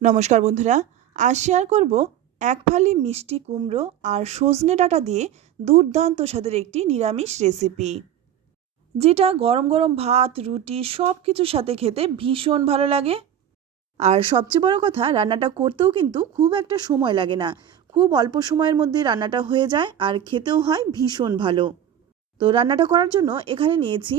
নমস্কার বন্ধুরা, আজ শেয়ার করব এক ফালি মিষ্টি কুমড়ো আর সজনে ডাঁটা দিয়ে দুর্দান্ত স্বাদের একটি নিরামিষ রেসিপি, যেটা গরম গরম ভাত, রুটি সব কিছুর সাথে খেতে ভীষণ ভালো লাগে। আর সবচেয়ে বড় কথা, রান্নাটা করতেও কিন্তু খুব একটা সময় লাগে না। খুব অল্প সময়ের মধ্যে রান্নাটা হয়ে যায় আর খেতেও হয় ভীষণ ভালো। তো রান্নাটা করার জন্য এখানে নিয়েছি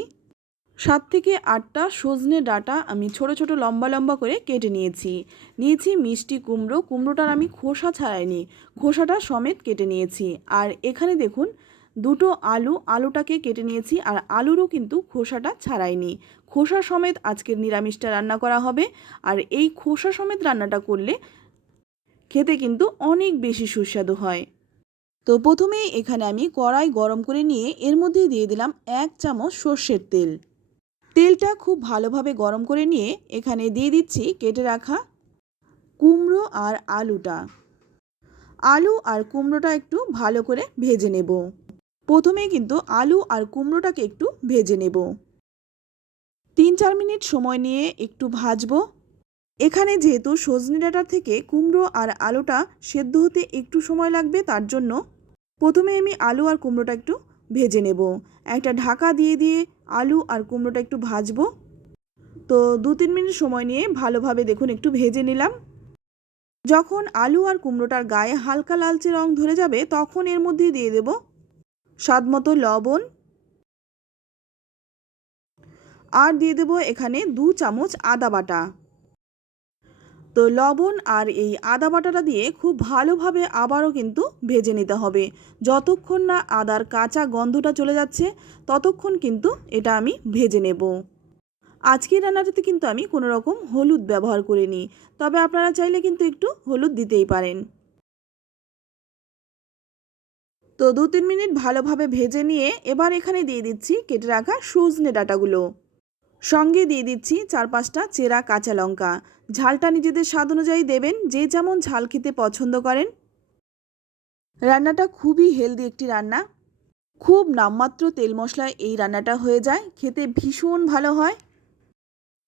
7 থেকে 8টা সজনে ডাঁটা। আমি ছোট ছোট লম্বা লম্বা করে কেটে নিয়েছি মিষ্টি কুমড়ো। কুমড়োটার আমি খোসা ছাড়াইনি, খোসাটা সমেত কেটে নিয়েছি। আর এখানে দেখুন, দুটো আলুটাকে কেটে নিয়েছি, আর আলুরও কিন্তু খোসাটা ছাড়াইনি। খোসা সমেত আজকের নিরামিষটা রান্না করা হবে। আর এই খোসা সমেত রান্নাটা করলে খেতে কিন্তু অনেক বেশি সুস্বাদু হয়। তো প্রথমেই এখানে আমি কড়াই গরম করে নিয়ে এর মধ্যে দিয়ে দিলাম 1 চামচ সর্ষের তেল। তেলটা খুব ভালোভাবে গরম করে নিয়ে এখানে দিয়ে দিচ্ছি কেটে রাখা কুমড়ো আর আলুটা। আলু আর কুমড়োটা একটু ভালো করে ভেজে নেব। প্রথমে কিন্তু আলু আর কুমড়োটাকে একটু ভেজে নেব। 3-4 মিনিট সময় নিয়ে একটু ভাজবো। এখানে যেহেতু সজনে ডাঁটা থেকে কুমড়ো আর আলুটা সেদ্ধ হতে একটু সময় লাগবে, তার জন্য প্রথমে আমি আলু আর কুমড়োটা একটু ভেজে নেব। একটা ঢাকা দিয়ে দিয়ে আলু আর কুমড়োটা একটু ভাজবো। তো 2-3 মিনিট সময় নিয়ে ভালোভাবে দেখুন একটু ভেজে নিলাম। যখন আলু আর কুমড়োটার গায়ে হালকা লালচে রং ধরে যাবে, তখন এর মধ্যে দিয়ে দেব স্বাদমতো লবণ, আর দিয়ে দেব এখানে 2 চামচ আদা বাটা। তো লবণ আর এই আদা বাটাটা দিয়ে খুব ভালোভাবে আবারও কিন্তু ভেজে নিতে হবে। যতক্ষণ না আদার কাঁচা গন্ধটা চলে যাচ্ছে, ততক্ষণ কিন্তু এটা আমি ভেজে নেব। আজকের রান্নাটাতে কিন্তু আমি কোনো রকম হলুদ ব্যবহার করিনি, তবে আপনারা চাইলে কিন্তু একটু হলুদ দিতেই পারেন। তো 2-3 মিনিট ভালোভাবে ভেজে নিয়ে এবার এখানে দিয়ে দিচ্ছি কেটে রাখা সজনে ডাঁটাগুলো। সঙ্গে দিয়ে দিচ্ছি 4-5টা চেরা কাঁচা লঙ্কা। ঝালটা নিজেদের স্বাদ অনুযায়ী দেবেন, যে যেমন ঝাল খেতে পছন্দ করেন। রান্নাটা খুবই হেলদি একটি রান্না। খুব নামমাত্র তেল মশলায় এই রান্নাটা হয়ে যায়, খেতে ভীষণ ভালো হয়।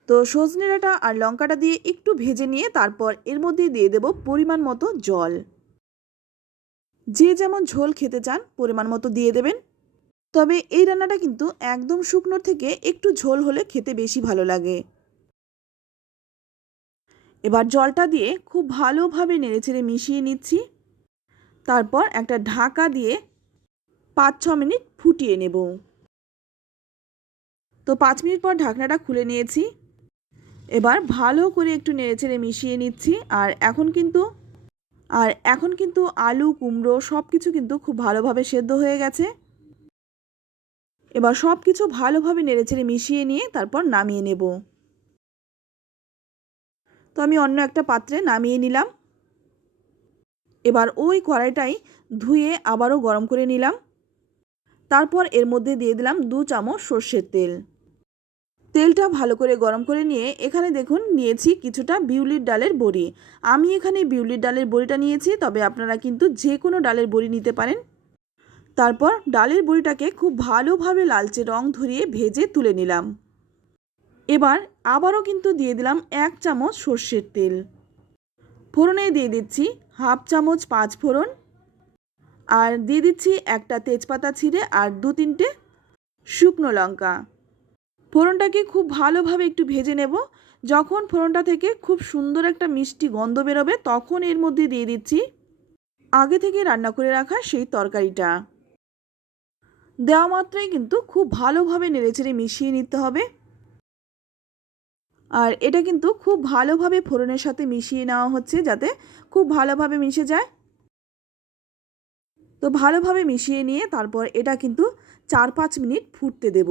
তো সজনে ডাঁটা আর লঙ্কাটা দিয়ে একটু ভেজে নিয়ে তারপর এর মধ্যে দিয়ে দেব পরিমাণ মতো জল। যে যেমন ঝোল খেতে চান পরিমাণ মতো দিয়ে দেবেন। তবে এই রান্নাটা কিন্তু একদম শুকনো থেকে একটু ঝোল হলে খেতে বেশি ভালো লাগে। এবার জলটা দিয়ে খুব ভালোভাবে নেড়েচেড়ে মিশিয়ে নিচ্ছি। তারপর একটা ঢাকা দিয়ে 5-6 মিনিট ফুটিয়ে নেব। তো 5 মিনিট পর ঢাকনাটা খুলে নিয়েছি। এবার ভালো করে একটু নেড়েচেড়ে মিশিয়ে নিচ্ছি। আর এখন কিন্তু আলু কুমড়ো সব কিছু কিন্তু খুব ভালোভাবে সেদ্ধ হয়ে গেছে। এবার সব কিছু ভালোভাবে নেড়েচেড়ে মিশিয়ে নিয়ে তারপর নামিয়ে নেব। তো আমি অন্য একটা পাত্রে নামিয়ে নিলাম। এবার ওই কড়াইটাই ধুয়ে আবারও গরম করে নিলাম। তারপর এর মধ্যে দিয়ে দিলাম 2 চামচ সর্ষের তেল। তেলটা ভালো করে গরম করে নিয়ে এখানে দেখুন নিয়েছি কিছুটা বিউলির ডালের বড়ি। আমি এখানে বিউলির ডালের বড়িটা নিয়েছি, তবে আপনারা কিন্তু যে কোনো ডালের বড়ি নিতে পারেন। তারপর ডালের বড়িটাকে খুব ভালোভাবে লালচে রং ধরিয়ে ভেজে তুলে নিলাম। এবার আবারও কিন্তু দিয়ে দিলাম 1 চামচ সর্ষের তেল। ফোড়নে দিয়ে দিচ্ছি হাফ চামচ 5 ফোড়ন, আর দিয়ে দিচ্ছি একটা তেজপাতা ছিঁড়ে আর 2-3টে শুকনো লঙ্কা। ফোড়নটাকে খুব ভালোভাবে একটু ভেজে নেব। যখন ফোড়নটা থেকে খুব সুন্দর একটা মিষ্টি গন্ধ বেরোবে, তখন এর মধ্যে দিয়ে দিচ্ছি আগে থেকে রান্না করে রাখা সেই তরকারিটা। দেওয়া মাত্রই কিন্তু খুব ভালোভাবে নেড়েচেড়ে মিশিয়ে নিতে হবে। আর এটা কিন্তু খুব ভালোভাবে ফোড়নের সাথে মিশিয়ে নেওয়া হচ্ছে, যাতে খুব ভালোভাবে মিশে যায়। তো ভালোভাবে মিশিয়ে নিয়ে তারপর এটা কিন্তু 4-5 মিনিট ফুটতে দেব।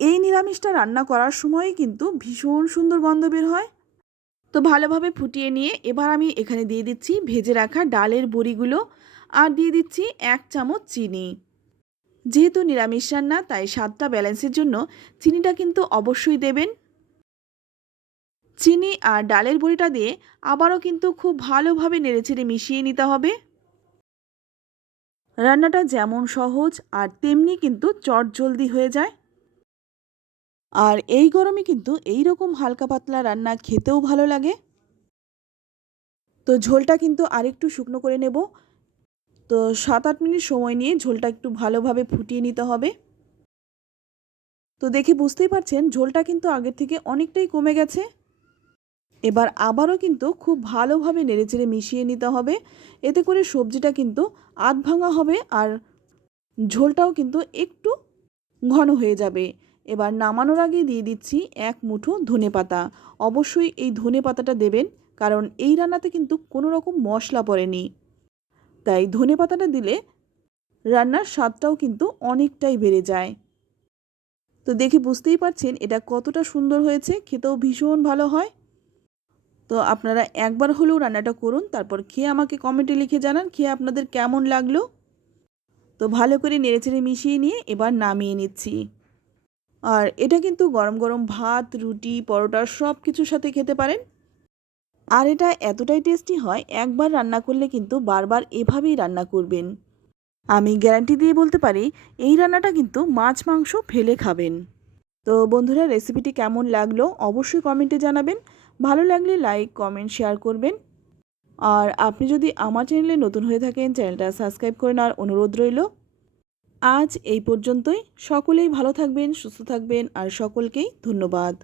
এই নিরামিষটা রান্না করার সময় কিন্তু ভীষণ সুন্দর গন্ধ বের হয়। তো ভালোভাবে ফুটিয়ে নিয়ে এবার আমি এখানে দিয়ে দিচ্ছি ভেজে রাখা ডালের বড়িগুলো, আর দিয়ে দিচ্ছি 1 চামচ চিনি। যেহেতু নিরামিষ রান্না, তাই স্বাদটা ব্যালেন্সের জন্য চিনিটা কিন্তু অবশ্যই দেবেন। চিনি আর ডালের বড়িটা দিয়ে আবারও কিন্তু খুব ভালোভাবে নেড়েচেড়ে মিশিয়ে নিতে হবে। রান্নাটা যেমন সহজ আর তেমনি কিন্তু চটজলদি হয়ে যায়। আর এই গরমে কিন্তু এই রকম হালকা পাতলা রান্না খেতেও ভালো লাগে। তো ঝোলটা কিন্তু আরেকটু শুকনো করে নেব। তো 7-8 মিনিট সময় নিয়ে ঝোলটা একটু ভালোভাবে ফুটিয়ে নিতে হবে। তো দেখে বুঝতেই পারছেন ঝোলটা কিন্তু আগের থেকে অনেকটাই কমে গেছে। এবার আবারও কিন্তু খুব ভালোভাবে নেড়েচেড়ে মিশিয়ে নিতে হবে। এতে করে সবজিটা কিন্তু আধ ভাঙা হবে আর ঝোলটাও কিন্তু একটু ঘন হয়ে যাবে। এবার নামানোর আগে দিয়ে দিচ্ছি 1 মুঠো ধনেপাতা। অবশ্যই এই ধনেপাতাটা দেবেন, কারণ এই রান্নাতে কিন্তু কোনো রকম মশলা পড়েনি। তাই ধনেপাতাটা দিলে রান্নার স্বাদটাও কিন্তু অনেকটাই বেড়ে যায়। তো দেখে বুঝতেই পারছেন এটা কতটা সুন্দর হয়েছে, খেতেও ভীষণ ভালো হয়। তো আপনারা একবার হলেও রান্নাটা করুন, তারপর খেয়ে আমাকে কমেন্টে লিখে জানান খেয়ে আপনাদের কেমন লাগলো। তো ভালো করে নেড়েচেড়ে মিশিয়ে নিয়ে এবার নামিয়ে নিচ্ছি। আর এটা কিন্তু গরম গরম ভাত, রুটি, পরোটা সব কিছুর সাথে খেতে পারেন। আর এটা এতটাই টেস্টি হয়, একবার রান্না করলে কিন্তু বারবার এভাবেই রান্না করবেন। আমি গ্যারান্টি দিয়ে বলতে পারি এই রান্নাটা কিন্তু মাছ মাংস ফেলে খাবেন। তো বন্ধুরা, রেসিপিটি কেমন লাগলো অবশ্যই কমেন্টে জানাবেন। ভালো লাগলে লাইক, কমেন্ট, শেয়ার করবেন। আর আপনি যদি আমার চ্যানেলে নতুন হয়ে থাকেন, চ্যানেলটা সাবস্ক্রাইব করে নেওয়ার অনুরোধ রইল। আজ এই পর্যন্তই। সকলেই ভালো থাকবেন, সুস্থ থাকবেন আর সকলকেই ধন্যবাদ।